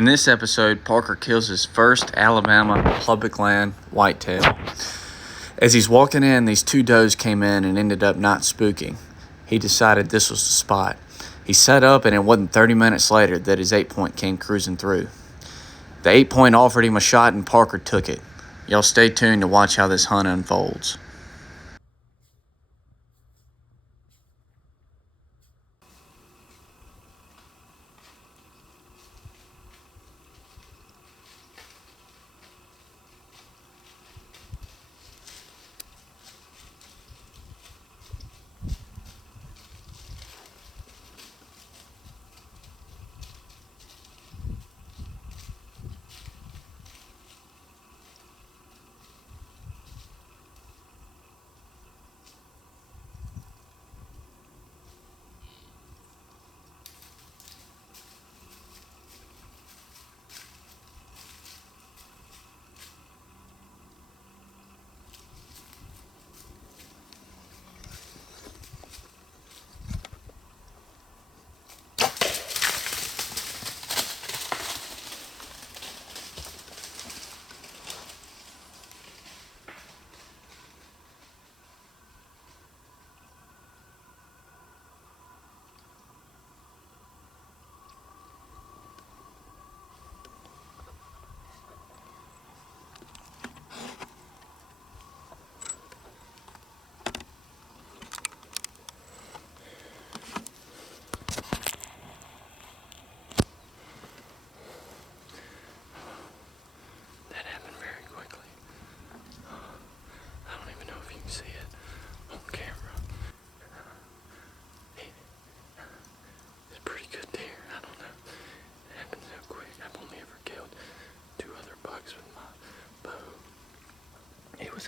In this episode, Parker kills his first Alabama public land whitetail. As he's walking in, these two does came in and ended up not spooking. He decided this was the spot. He set up, and it wasn't 30 minutes later that his 8-point came cruising through. The 8-point offered him a shot, and Parker took it. Y'all stay tuned to watch how this hunt unfolds.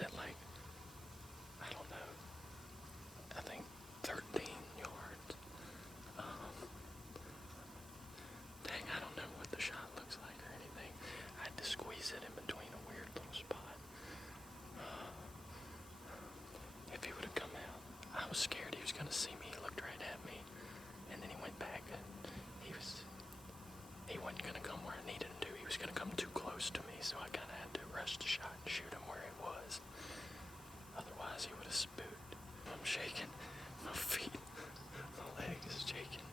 At like, I don't know, I think 13 yards. Dang, I don't know what the shot looks like or anything. I had to squeeze it in between a weird little spot. If he would have come out, I was scared he was going to see me. He looked right at me, and then he went back, and he wasn't going to come where I needed him to. He was going to come too close to me, so I kind of had to rush the shot and shoot him where he was. Otherwise, he would have spooked. I'm shaking. My feet, my leg is shaking.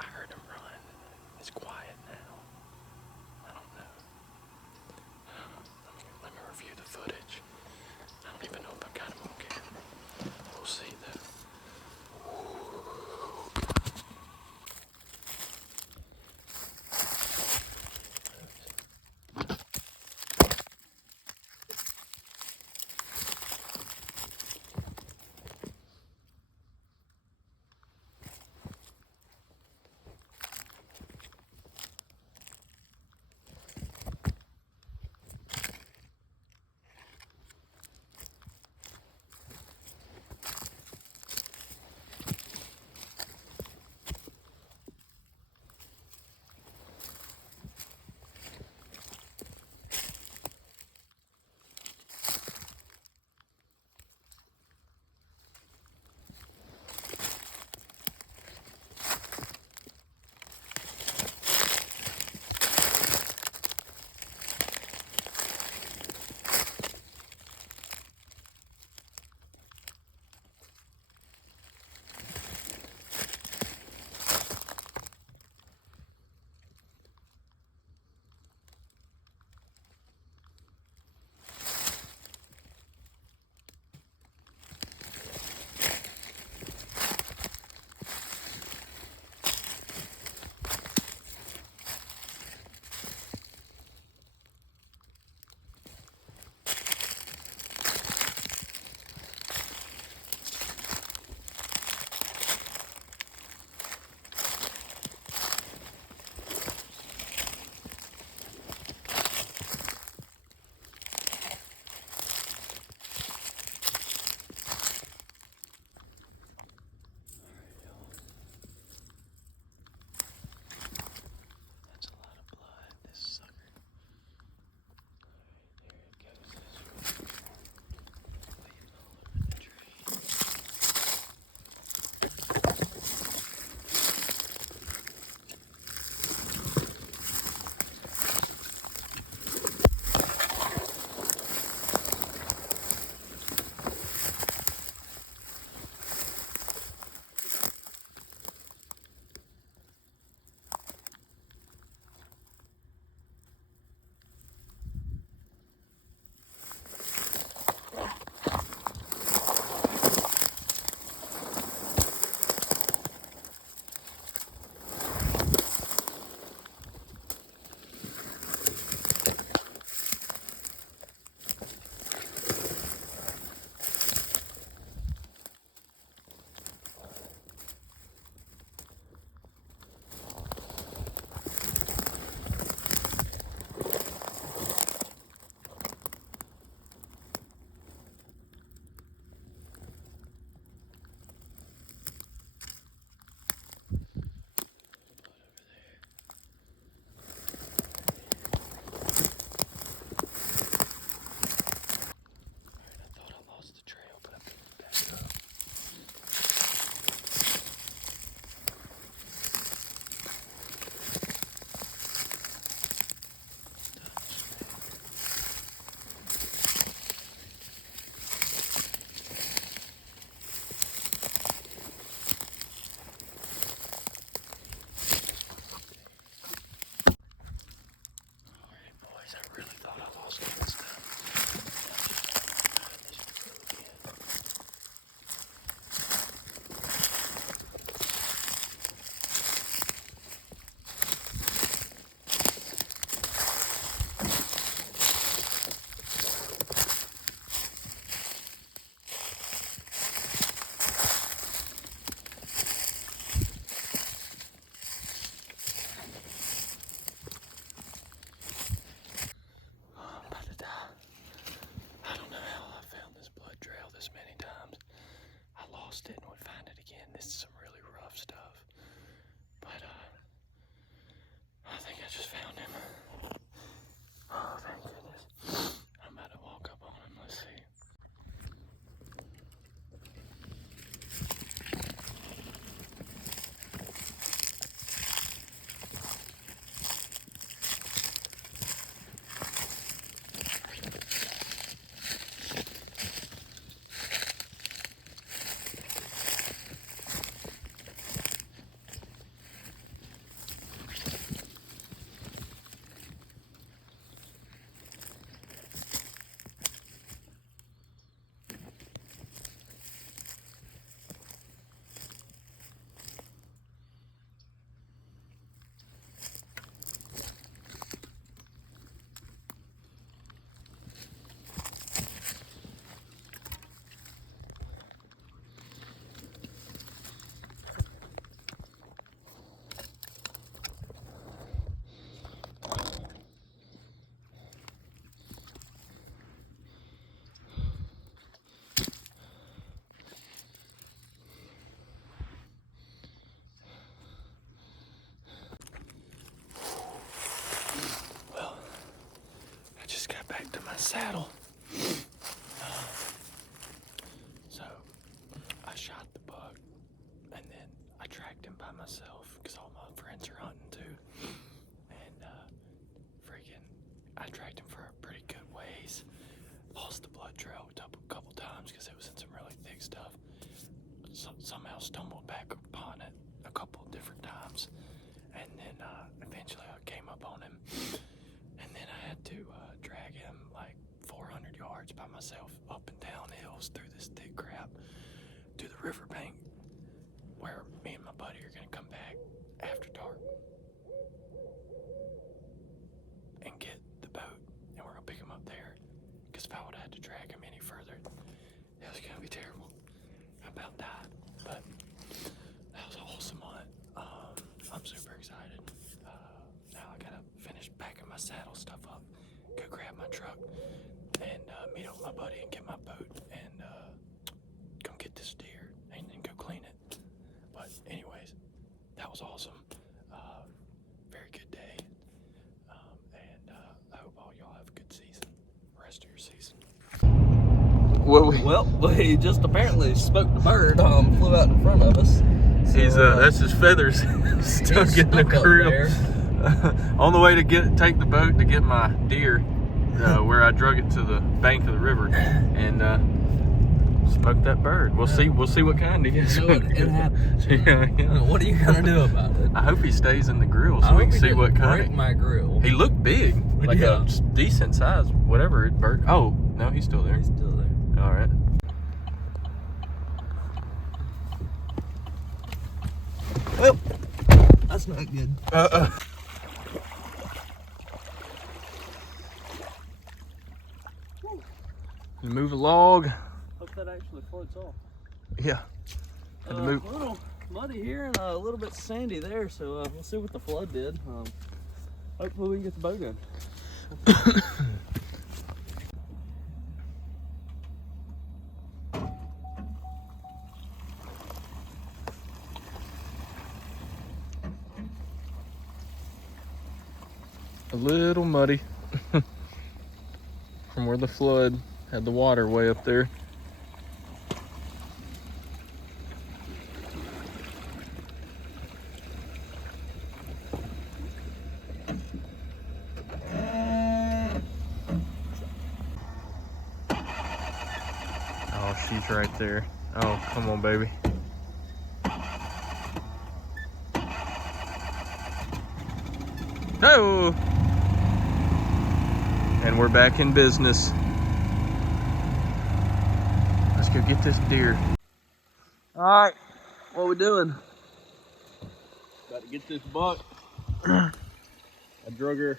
I heard him run. It's quiet now. I don't know. Let me review the footage. I don't even know if I got him on camera. We'll see though. lost it and would find it again. This is some really rough stuff. But I think I just found him. Oh, thank goodness. I'm about to walk up on him. Let's see. Back to my saddle. So I shot the buck and then I tracked him by myself because all my friends are hunting too. And I tracked him for a pretty good ways. Lost the blood trail a couple times because it was in some really thick stuff. Somehow stumbled back upon it a couple different times. And then eventually I came up on him. And then I had to drag him like 400 yards by myself up and down hills through this thick crap to the riverbank where me and my buddy are going to come back after dark and get the boat, and we're going to pick him up there because if I would have had to drag him any further, it was going to be terrible. I about died, but that was an awesome hunt. I'm super excited. Now I got to finish packing my saddle stuff up, go grab my truck, and meet up with my buddy and get my boat and come get this deer and then go clean it. But anyways, that was awesome. Very good day. And I hope all y'all have a good season, rest of your season. Well, we just apparently spoke the bird, flew out in front of us. So, He's that's his feathers stuck in the grill. On the way to take the boat to get my deer, where I drug it to the bank of the river and smoked that bird. We'll see what kind he is. It happens. Yeah. What are you gonna do about it? I hope he stays in the grill so we can see what kind. Break my grill. He looked big, like a decent size, whatever bird. Oh no, he's still there. He's still there. All right. Well, that's not good. Move a log. Hope that actually floats off. Yeah. A little muddy here and a little bit sandy there, so we'll see what the flood did. Hopefully we can get the boat in. A little muddy from where the flood had the water way up there. Oh, she's right there. Oh, come on, baby. No! And we're back in business. Let's go get this deer. All right, what are we doing? About to get this buck. I drug her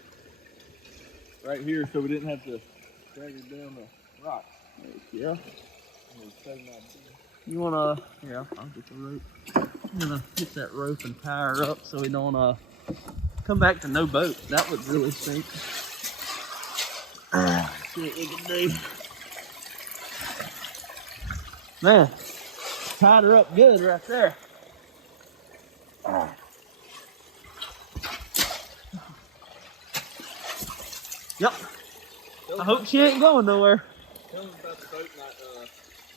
right here so we didn't have to drag her down the rocks. Yeah. You wanna? Yeah, I'll get the rope. I'm gonna get that rope and tie her up so we don't come back to no boat. That would really stink. See what we can do. Man, tied her up good right there. Yep. I hope she ain't going nowhere. Tell them about the boat not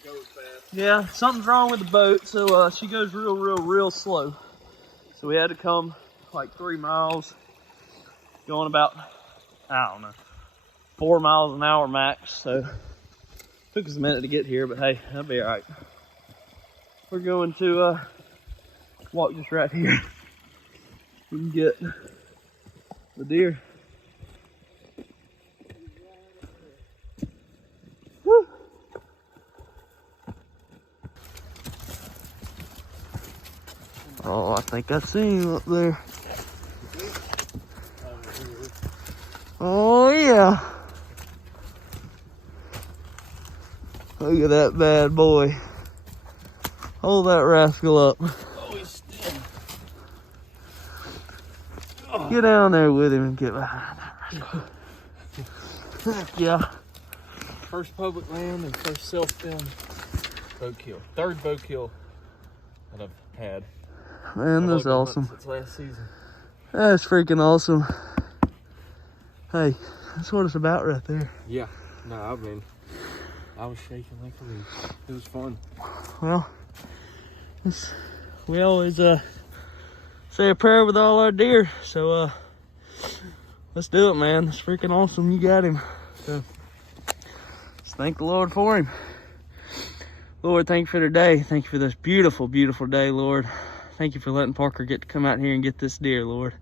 go as fast. Yeah, something's wrong with the boat, so she goes real slow. So we had to come like 3 miles, going about, I don't know, 4 miles an hour max. So took us a minute to get here, but hey, that'll be all right. We're going to walk just right here. We can get the deer. Woo. Oh, I think I seen him up there. Oh yeah. Look at that bad boy. Hold that rascal up. Oh, he's still. Get down there with him and get behind that rascal. Heck yeah. First public land and first self-filmed boat kill. Third boat kill that I've had. Man, that's awesome. Since last season. That's freaking awesome. Hey, that's what it's about right there. Yeah. No, I mean, I was shaking like a leaf. It was fun. Well, we always say a prayer with all our deer, so let's do it, man. It's freaking awesome. You got him. So just thank the Lord for him. Lord, thank you for today. Thank you for this beautiful, beautiful day, Lord. Thank you for letting Parker get to come out here and get this deer, Lord.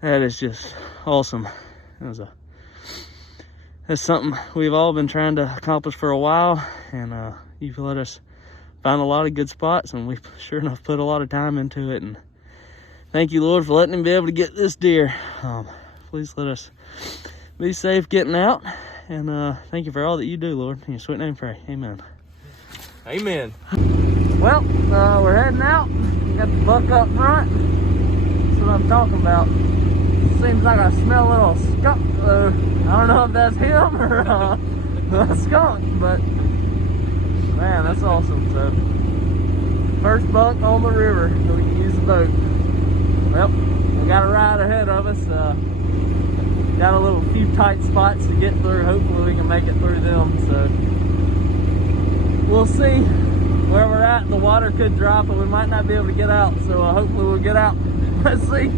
That is just awesome. That's something we've all been trying to accomplish for a while, and you've let us find a lot of good spots, and we've sure enough put a lot of time into it. And thank you, Lord, for letting him be able to get this deer. Please let us be safe getting out, and thank you for all that you do, Lord. In your sweet name, pray. Amen. Amen. Well, we're heading out. We got the buck up front. That's what I'm talking about. Seems like I smell a little skunk. I don't know if that's him or a skunk, but man, that's awesome. So, first buck on the river, so we can use the boat. Well, we got a ride ahead of us. Got a few tight spots to get through. Hopefully we can make it through them. So, we'll see where we're at. The water could drop and we might not be able to get out. So hopefully we'll get out. Let's see.